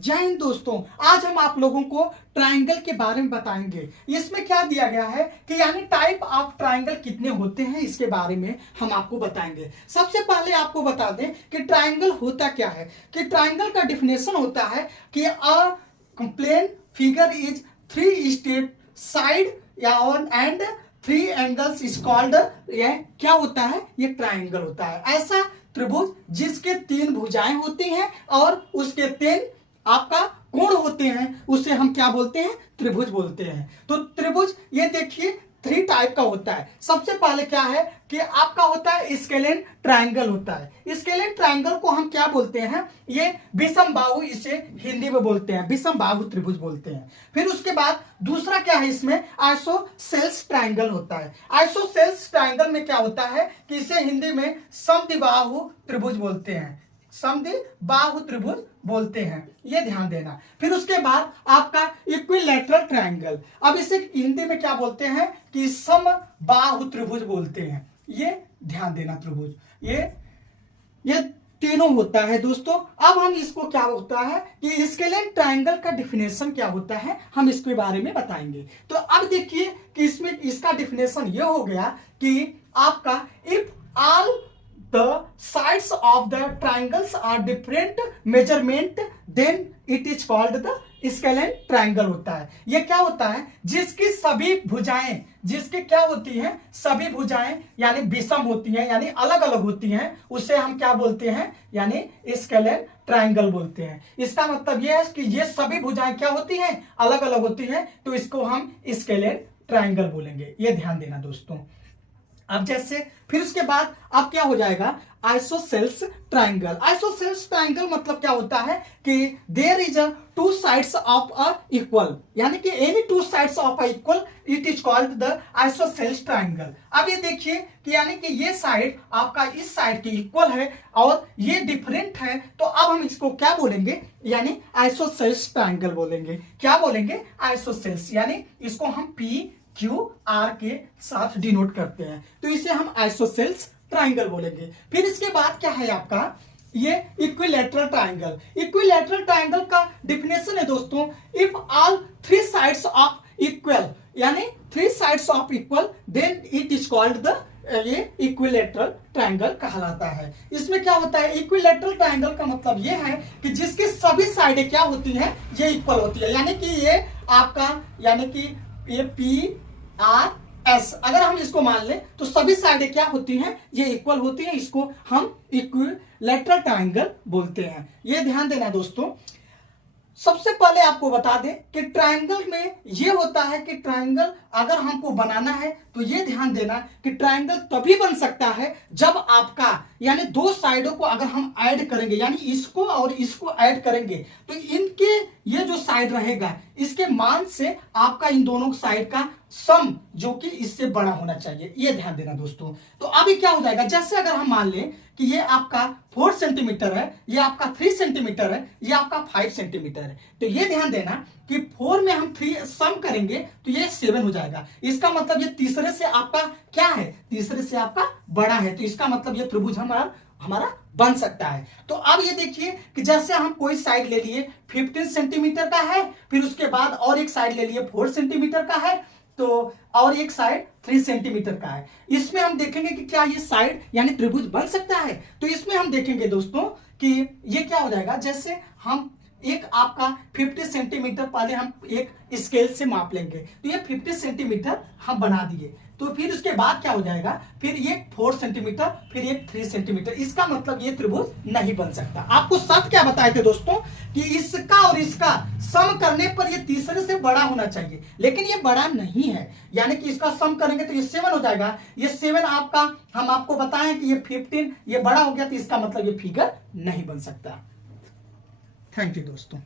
जय हिंद दोस्तों। आज हम आप लोगों को ट्रायंगल के बारे में बताएंगे। इसमें क्या दिया गया है कि यानी टाइप ऑफ ट्रायंगल कितने होते हैं, इसके बारे में हम आपको बताएंगे। सबसे पहले आपको बता दें कि ट्रायंगल होता क्या है। कि ट्रायंगल का डिफिनेशन होता है कि a plane figure is 3 straight side या on and 3 angles is called. यह क्या होता है? ये ट्रायंगल होता है। ऐसा त्रिभुज जिसके 3 भुजाएं होती हैं और उसके 3 आपका कोण होते हैं, उसे हम क्या बोलते हैं? त्रिभुज बोलते हैं। तो त्रिभुज ये देखिए 3 टाइप का होता है। सबसे पहले क्या है कि आपका होता है स्केलेन ट्रायंगल होता है। स्केलेन ट्रायंगल को हम क्या बोलते हैं? ये विषम बाहु, इसे हिंदी में बोलते हैं विषम बाहु त्रिभुज बोलते हैं। फिर उसके बाद दूसरा क्या है, इसमें आइसोसेल्स ट्रायंगल होता है। आइसोसेल्स ट्रायंगल में क्या होता है कि इसे हिंदी में समद्विबाहु त्रिभुज बोलते हैं। समद्विबाहु त्रिभुज बोलते हैं, ये ध्यान देना। फिर उसके बाद आपका इक्विलैटरल ट्रायंगल, अब इसे हिंदी में क्या बोलते हैं कि समबाहु त्रिभुज बोलते हैं। ये ध्यान देना, त्रिभुज ये तीनों होता है दोस्तों। अब हम इसको क्या होता है कि स्केलेन ट्रायंगल का डिफिनेशन क्या होता है, हम इसके बारे में बताएंगे। तो अब देखिए कि इसमें इसका डिफिनेशन ये हो गया कि आपका if all the sides of the triangles are different measurement then it is called the scalene triangle होता है। ये क्या होता है? जिसकी सभी भुजाएं, जिसकी क्या होती हैं? सभी भुजाएं यानी विषम होती हैं, यानी अलग अलग होती हैं, उसे हम क्या बोलते हैं? यानी स्केलेन ट्रायंगल बोलते हैं। इसका मतलब यह है कि ये सभी भुजाएं क्या होती हैं? अलग अलग होती हैं, तो इसको हम स्केलेन ट्रायंगल बोलेंगे। ये ध्यान देना दोस्तों। अब जैसे फिर उसके बाद अब क्या हो जाएगा? Isosceles triangle. आइसोसेल्स ट्रायंगल मतलब क्या होता है कि there is a 2 sides of a equal, यानी कि any 2 sides of a equal it is called the isosceles triangle. अब ये देखिए कि यानी कि ये साइड आपका इस साइड की इक्वल है और ये डिफरेंट है, तो अब हम इसको क्या बोलेंगे? यानी आइसोसेल्स ट्रायंगल बोलेंगे। क्या बोलेंगे? आइसोसेल्स, यानी इसको हम PQR के साथ डिनोट करते हैं, तो इसे हम आइसोसेल्स ट्रायंगल बोलेंगे। फिर इसके बाद क्या है आपका? ये इक्विलैटरल ट्रायंगल। इक्विलैटरल ट्रायंगल का डिफिनेशन है दोस्तों, if all 3 sides of equal, यानी 3 sides of equal then it is called the ये इक्विलैटरल ट्रायंगल कहलाता है। इसमें क्या होता है? इक्विलैटरल ट्रायंगल का मतलब ये है कि जिसकी सभी साइडें क्या होती हैं? ये इक्वल होती है, यानी कि ये आपका यानी कि ये PRS अगर हम इसको मान लें तो सभी साइडें क्या होती हैं? ये इक्वल होती हैं। इसको हम इक्विलैटरल ट्रायंगल बोलते हैं। ये ध्यान देना दोस्तों। सबसे पहले आपको बता दें कि ट्रायंगल में ये होता है कि ट्रायंगल अगर हमको बनाना है तो ये ध्यान देना कि ट्रायंगल तभी बन सकता है जब आपका यानी 2 साइडों को अगर हम ऐड करेंगे, यानी इसको और इसको ऐड करेंगे, तो इनके ये जो साइड रहेगा इसके मान से आपका इन दोनों साइड का सम जो कि इससे बड़ा होना चाहिए। ये ध्यान देना दोस्तों। तो अभी क्या हो जाएगा? जैसे अगर हम मान लें कि ये आपका 4 सेंटीमीटर है, ये आपका 3 सेंटीमीटर है, ये आपका 5 सेंटीमीटर है, तो ये ध्यान देना कि 4 में हम 3 सम करेंगे तो ये 7 हो जाएगा। इसका मतलब ये तीसरे से आपका क्या है? तीसरे से आपका बड़ा है, तो इसका मतलब ये त्रिभुज हमारा बन सकता है। तो अब ये देखिए कि जैसे हम कोई साइड ले लिए 15 सेंटीमीटर का है, फिर उसके बाद और एक साइड ले लिए 4 सेंटीमीटर का है, तो और एक साइड 3 सेंटीमीटर का है। इसमें हम देखेंगे कि क्या ये साइड यानी त्रिभुज बन सकता है। तो इसमें हम देखेंगे दोस्तों कि ये क्या हो जाएगा? जैसे हम एक आपका 50 सेंटीमीटर पहले हम एक स्केल से माप लेंगे, तो ये 50 सेंटीमीटर हम बना दिए, तो फिर उसके बाद क्या हो जाएगा? फिर ये 4 सेंटीमीटर, फिर ये 3 सेंटीमीटर। इसका मतलब ये त्रिभुज नहीं बन सकता। आपको सत्य क्या बताए थे दोस्तों कि इसका और इसका सम करने पर ये तीसरे से बड़ा होना चाहिए, लेकिन ये बड़ा नहीं है, यानी कि इसका सम करेंगे तो ये 7 हो जाएगा। ये 7 आपका हम आपको बताएं कि ये 15 ये बड़ा हो गया, तो इसका मतलब ये फिगर नहीं बन सकता। थैंक यू दोस्तों।